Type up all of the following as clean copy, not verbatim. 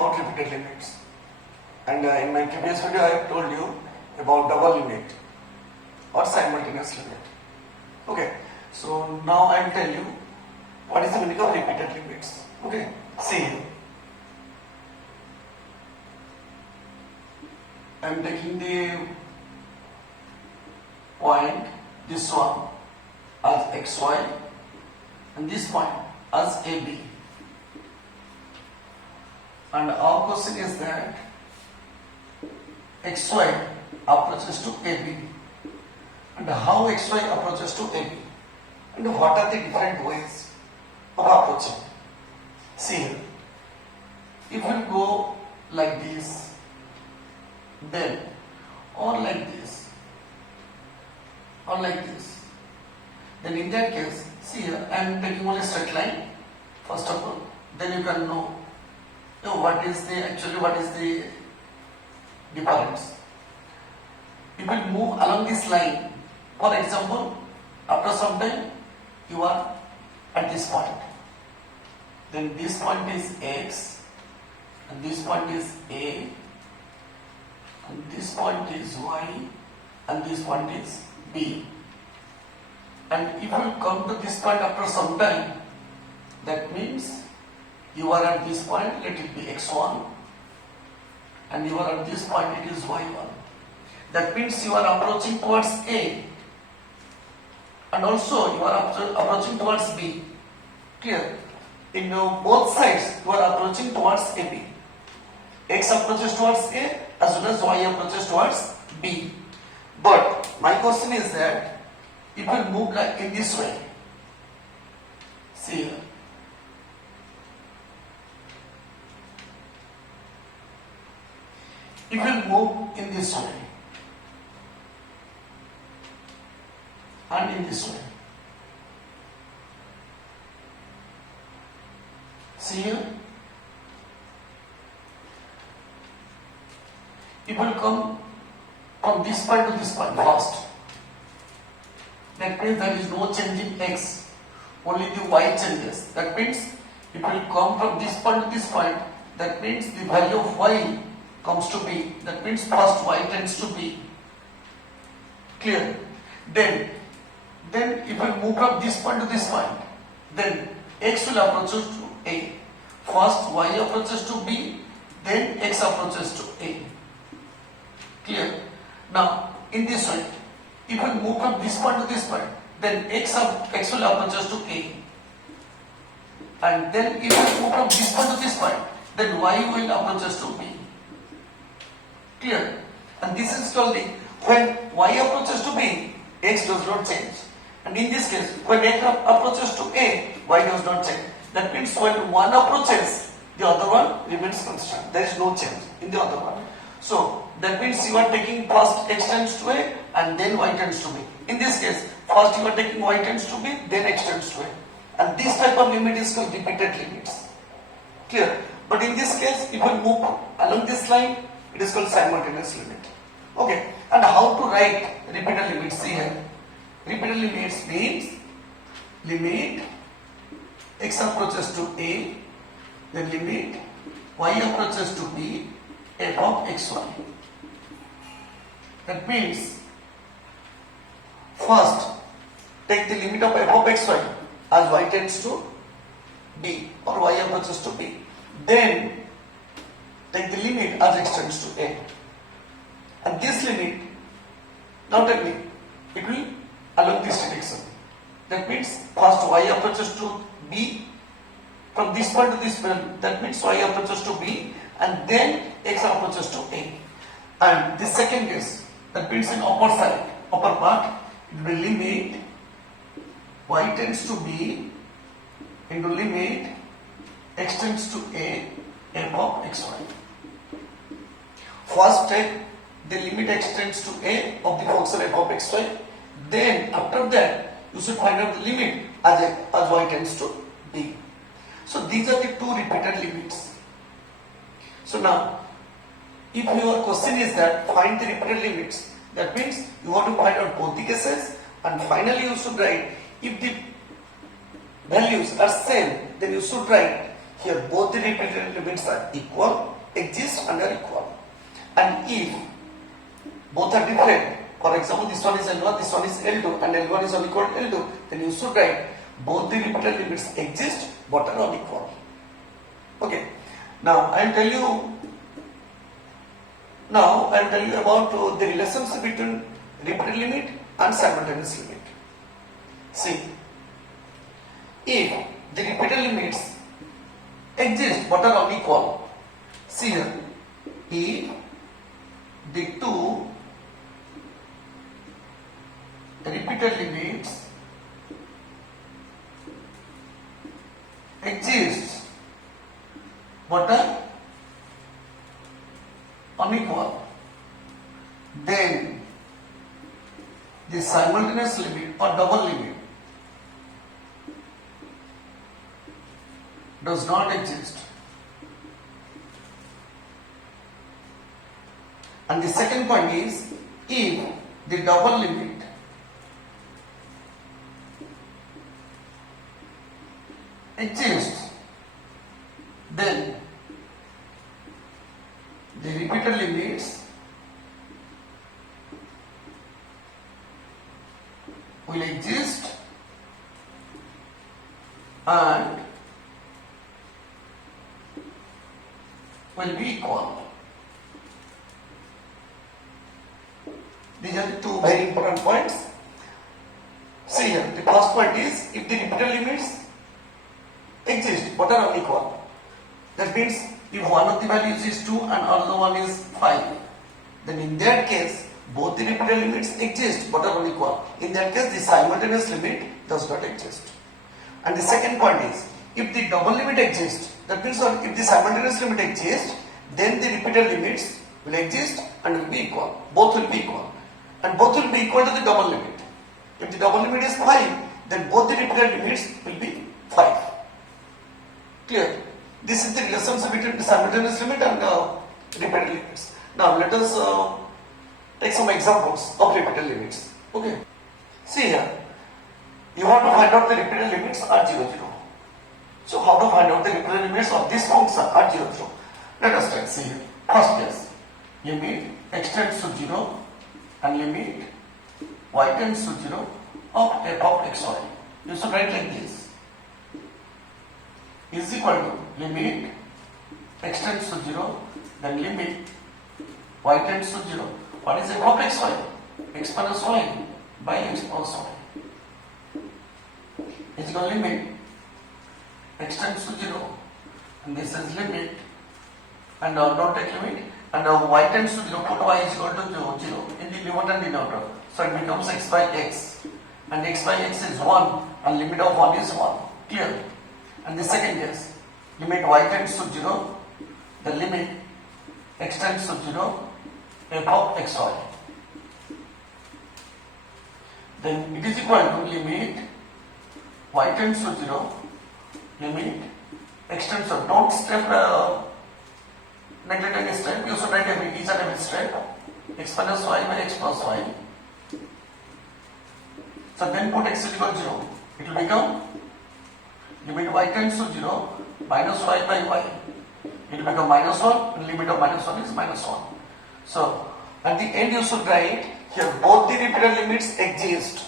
about repeated limits. And in my previous video I have told you about double limit or simultaneous limit. Okay, so now I will tell you what is the meaning of repeated limits. Okay, see, I am taking the point, this one as xy and this point as AB, and our question is that xy approaches to AB, and how xy approaches to AB, and what are the different ways of approaching. See here, if we go like this, then or like this or like this, then in that case, see here, I am taking only straight line first of all, then you can know what is the difference. You will move along this line. For example, after some time you are at this point, then this point is x and this point is A and this point is y and this point is B, and if you come to this point after some time, that means you are at this point, let it be x1, and you are at this point, it is y1. That means you are approaching towards A, and also you are approaching towards B. Clear? In both sides you are approaching towards AB. X approaches towards A as well as Y approaches towards B. But my question is that it will move like in this way. See here. It will move in this way and in this way. See here. It will come from this point to this point first. That means there is no change in x, only the y changes. That means it will come from this point to this point. That means the value of y comes to b. That means first y tends to b. Clear? Then it will move from this point to this point. Then x will approach to A. First y approaches to b, then x approaches to A. Clear? Now in this way, it will move from this point to this point. Then x will approaches to A, and then it will move from this point to this point. Then y will approaches to B. Clear? And this is slowly, when y approaches to B, x does not change. And in this case, when x approaches to A, y does not change. That means when one approaches, the other one remains constant. There is no change in the other one. So that means you are taking first x tends to A and then y tends to B. In this case, first you are taking y tends to B, then x tends to A. And this type of limit is called repeated limits. Clear? But in this case, if you move along this line, it is called simultaneous limit. Okay. And how to write repeated limits? See here. Repeated limits means limit x approaches to A, then limit y approaches to B, f of xy. That means first take the limit of f of xy as y tends to B or y approaches to B. Then take the limit as x tends to A. And this limit, now tell me, it will along this direction. That means first y approaches to B from this point to this point. That means y approaches to B and then x approaches to A. And the second case, that means in upper side, upper part, it will limit y tends to B into limit x tends to A f of xy. First take the limit x tends to A of the function f of xy. Then after that you should find out the limit as y tends to B. So these are the two repeated limits. So now, if your question is that find the repeated limits, that means you have to find out both the cases, and finally you should write if the values are same, then you should write here both the repeated limits are equal, exist and are equal. And if both are different, for example, this one is L1, this one is L2, and L1 is unequal to L2, then you should write both the repeated limits exist but are unequal. Okay. Now I will tell you about the relationship between repeated limit and simultaneous limit. See, if the repeated limits exist but are unequal, see here, if the two repeated limits exist but are unequal, then the simultaneous limit or double limit does not exist. And the second point is, if the double limit exists, then the repeated limits will exist and will be equal. These are the two very important points. See here, the first point is, if the repeated limits exist but are unequal, that means if one of the values is 2 and another one is 5, then in that case both the repeated limits exist but are unequal. In that case the simultaneous limit does not exist. And the second point is, if the double limit exists, that means if the simultaneous limit exists, then the repeated limits will exist and will be equal. Both will be equal. And both will be equal to the double limit. If the double limit is 5, then both the repeated limits will be 5. Clear? This is the relationship between the simultaneous limit and repeated limits. Now let us take some examples of repeated limits. Okay. See here, you have to find out the repeated limits are 0, 0. So how to find out the repeated limits of this function are 0, 0? Let us try. See here. First case, limit x tends to 0 and limit y tends to 0 of f of xy. You should write like this. Is equal to limit x tends to 0, then limit y tends to 0. What is f of xy? X minus y by x plus y. Is equal to limit x tends to 0, and this is limit, and don't take limit, and y tends to 0, put y is equal to 0, 0 in the numerator and denominator. So it becomes x by x, and x by x is 1, and limit of 1 is 1. Clear? And the second case, limit y tends to 0, the limit x tends to 0, f of xy. Then it is equal to limit y tends to 0, limit x tends to, don't step, neglect any step, you should write each and every step, x minus y by x plus y. So then put x is equal to 0, it will become limit y tends to 0 minus y by y. It will become minus 1, and limit of minus 1 is minus 1. So at the end you should write here both the repeated limits exist.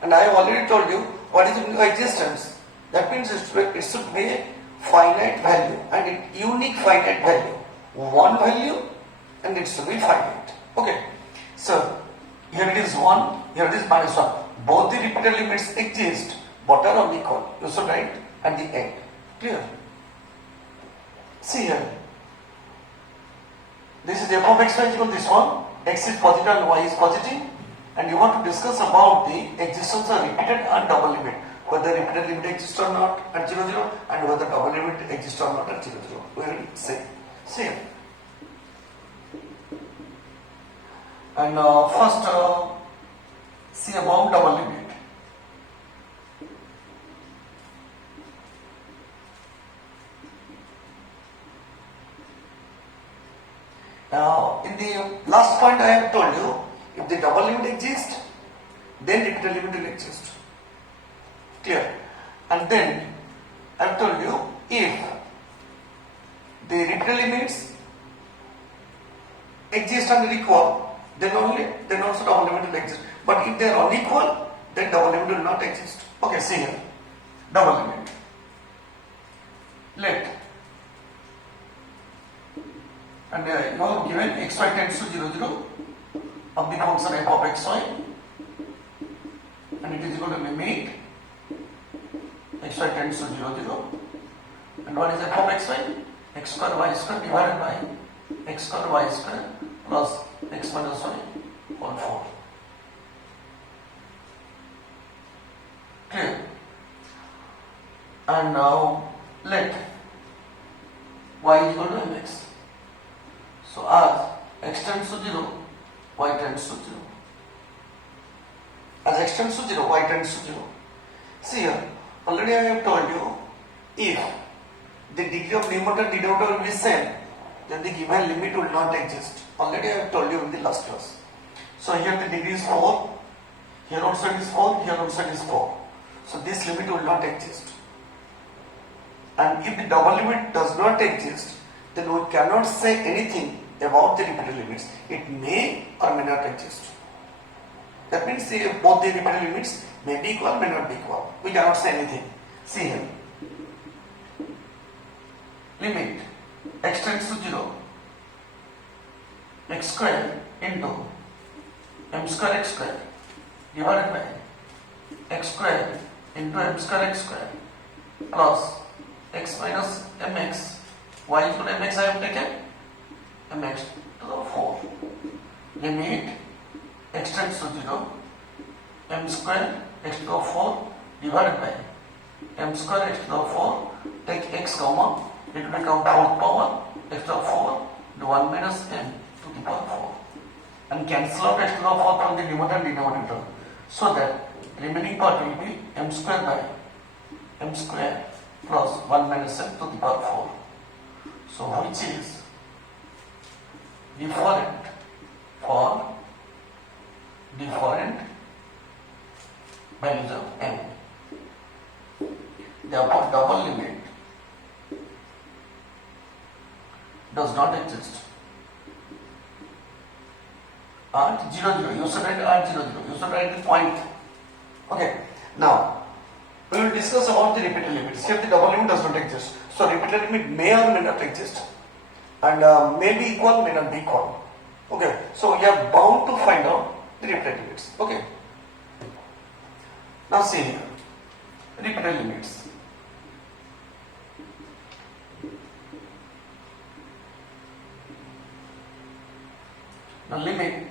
And I have already told you what is the meaning of existence. That means it should be a finite value, and a unique finite value. One value and it should be finite. Okay. So here it is 1, here it is minus 1. Both the repeated limits exist but are unequal. You should write at the end. Clear? See here. This is f of x is equal to this one. X is positive and y is positive. And you want to discuss about the existence of repeated and double limit. Whether repeated limit exists or not at 0, 0, and whether double limit exists or not at 0, 0. We will say. See here. And first see about double limit. In the last point I have told you, if the double limit exists, then repeated limit will exist. Clear? And then I have told you, if repeated limits exist and are equal, then also double limit will exist. But if they are unequal, then double limit will not exist. Okay, see here. Double limit. Let and you have given xy tends to 0, 0 of the function f of xy, and it is equal to limit xy tends to 0, 0, and what is f of xy? X square y square divided by x square y square plus x minus y whole 4. Clear? And now let y is equal to mx. So as x tends to 0, y tends to 0. As x tends to 0, y tends to 0. See here, already I have told you, if the degree of numerator and denominator will be same, then the given limit will not exist. Already I have told you in the last class. So here the degree is 4, here outside is 4, here outside is 4. So this limit will not exist. And if the double limit does not exist, then we cannot say anything about the repeated limits. It may or may not exist. That means both the repeated limits may be equal, may not be equal. We cannot say anything. See here. Limit x tends to 0, x square into m square x square divided by x square into m square x square plus x minus mx. Y is equal to mx I have taken mx to the 4. Limit x tends to 0, m square x to the 4 divided by m square x to the 4. Take x comma, it will become 4th power x to the 4 to 1 minus m to the power 4. And cancel out x to the 4 from the numerator and denominator, so that remaining part will be m square by m square plus 1 minus m to the power 4. So which is different for different values of m. Therefore double limit does not exist at 0, 0. You should write at 0, 0. You should write the point. Okay. Now we will discuss about the repeated limits. Here the double limit does not exist. So repeated limit may or may not exist, and may be equal, may not be equal. Okay. So we are bound to find out the repeated limits. Okay. Now see here. Repeated limits. Now limit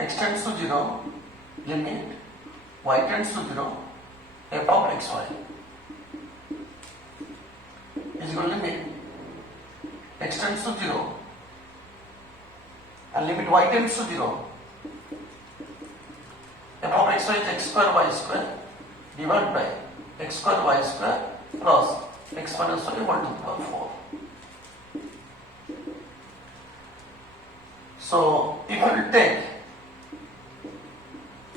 x tends to 0, limit y tends to 0, f of xy is equal to limit x tends to 0 and limit y tends to 0, f of xy is x square y square divided by x square y square plus x minus y whole to the power 4. So if I will take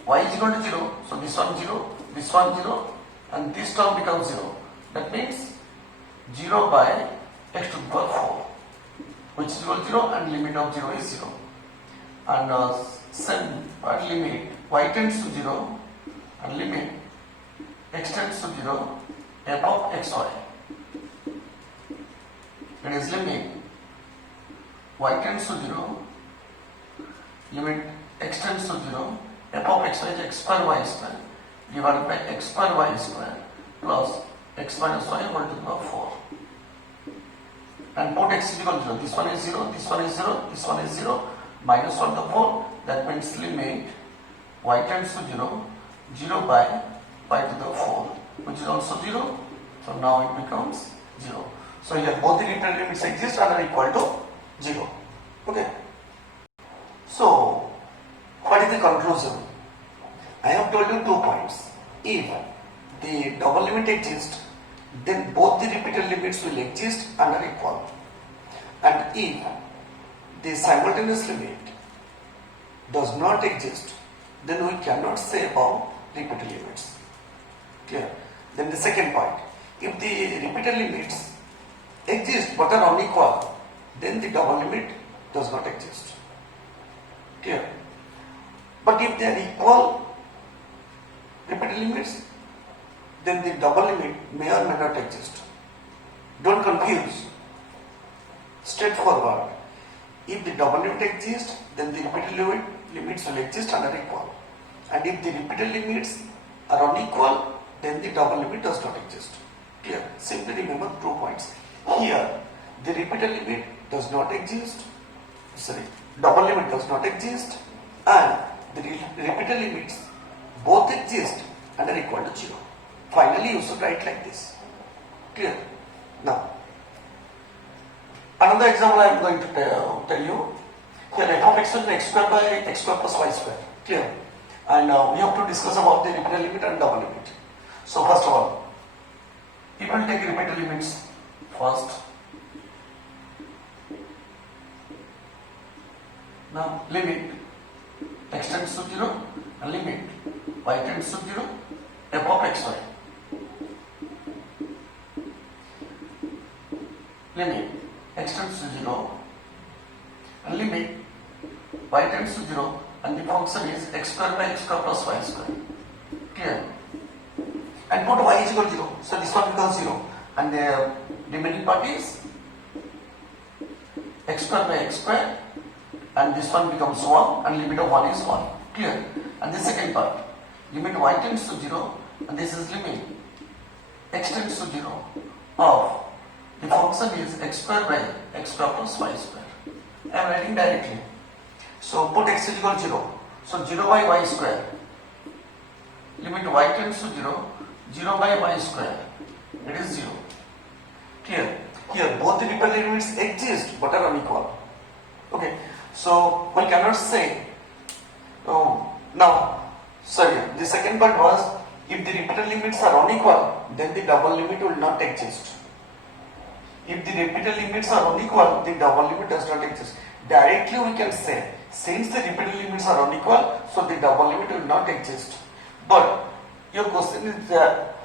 y is equal to 0, so this one 0, this one 0, and this term becomes 0. That means 0 by x to the power 4, which is equal to 0, and limit of 0 is 0. And same limit y tends to 0 and limit x tends to 0, f of xy. That is limit y tends to 0, limit x tends to 0, f of xy is x square y square divided by x square y square plus x minus y whole to the power 4. And put x is equal to 0. This one is 0, this one is 0, this one is 0, minus 1 to 4. That means limit y tends to 0, 0 by pi to the 4, which is also 0. So now it becomes 0. So here both the repeated limits exist and are equal to 0. Okay. So what is the conclusion? I have told you 2 points. If the double limit exists, then both the repeated limits will exist and are equal. And if the simultaneous limit does not exist, then we cannot say about repeated limits. Clear? Then the second point, if the repeated limits exist but are unequal, then the double limit does not exist. Clear? But if they are equal repeated limits, then the double limit may or may not exist. Don't confuse. Straightforward. If the double limit exists, then the repeated limits will exist and are equal. And if the repeated limits are unequal, then the double limit does not exist. Clear? Simply remember 2 points. Here, the repeated limit does not exist. Double limit does not exist, and the repeated limits both exist and are equal to 0. Finally, you should write like this. Clear? Now, another example I am going to tell you. Here, f of x will be x square by x square plus y square. Clear? And we have to discuss about the repeated limit and double limit. So, first of all, we will take repeated limits first. Now, limit x tends to 0 and limit y tends to 0 f of xy. Limit x tends to 0 and limit y tends to 0 and the function is x square by x square plus y square. Clear? And put y is equal to 0. So this one becomes 0 and the remaining part is x square by x square and this one becomes 1 and limit of 1 is 1. Clear? And the second part, limit y tends to 0 and this is limit x tends to 0 of the function is x square by x square plus y square. I am writing directly. So put x is equal to 0. So 0 by y square. Limit y tends to 0, 0 by y square. It is 0. Clear? Here both the repeated limits exist but are unequal. Okay. So one cannot say. The second part was if the repeated limits are unequal, then the double limit will not exist. If the repeated limits are unequal, the double limit does not exist. Directly we can say, since the repeated limits are unequal, so the double limit will not exist. But your question is that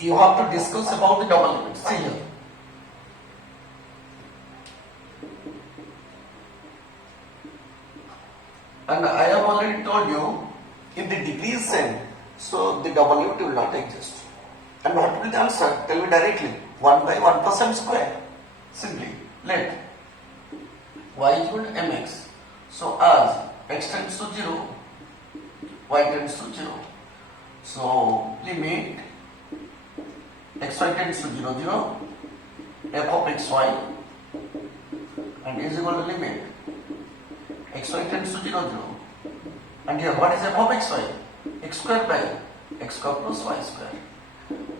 you have to discuss about the double limit. See here. And I have already told you, if the degree is same, so the double limit will not exist. And what will be the answer? Tell me directly. 1 by 1 plus m square. Simply let y is equal to mx. So as x tends to 0, y tends to 0. So limit xy tends to 0, 0, f of xy and is equal to limit xy tends to 0, 0. And here what is f of xy? X square by x square plus y square.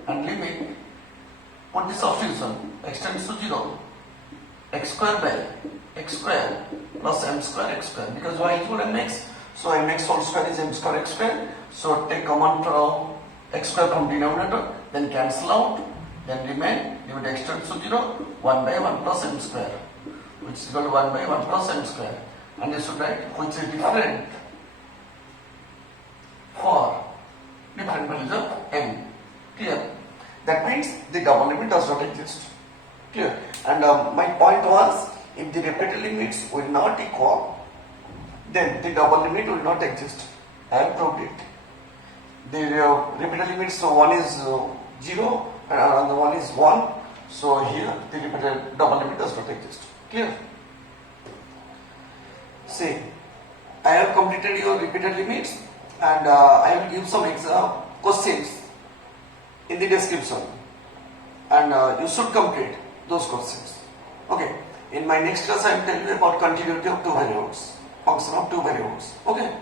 And limit, put the substitution, x tends to 0, x square by x square plus m square x square, because y is equal to mx, so mx whole square is m square x square. So take common from x square from denominator, then cancel out, then remain limit x tends to 0, 1 by 1 plus m square, which is equal to 1 by 1 plus m square. And you should write which is different for different values of m. Clear? That means the double limit does not exist. Clear? And my point was, if the repeated limits will not equal, then the double limit will not exist. I have proved it. The repeated limits, so one is 0 and another one is 1. So here the repeated double limit does not exist. Clear? See, I have completed your repeated limits and I will give some questions in the description and you should complete those questions. Okay, in my next class I will tell you about continuity of two variables, function of two variables. Okay.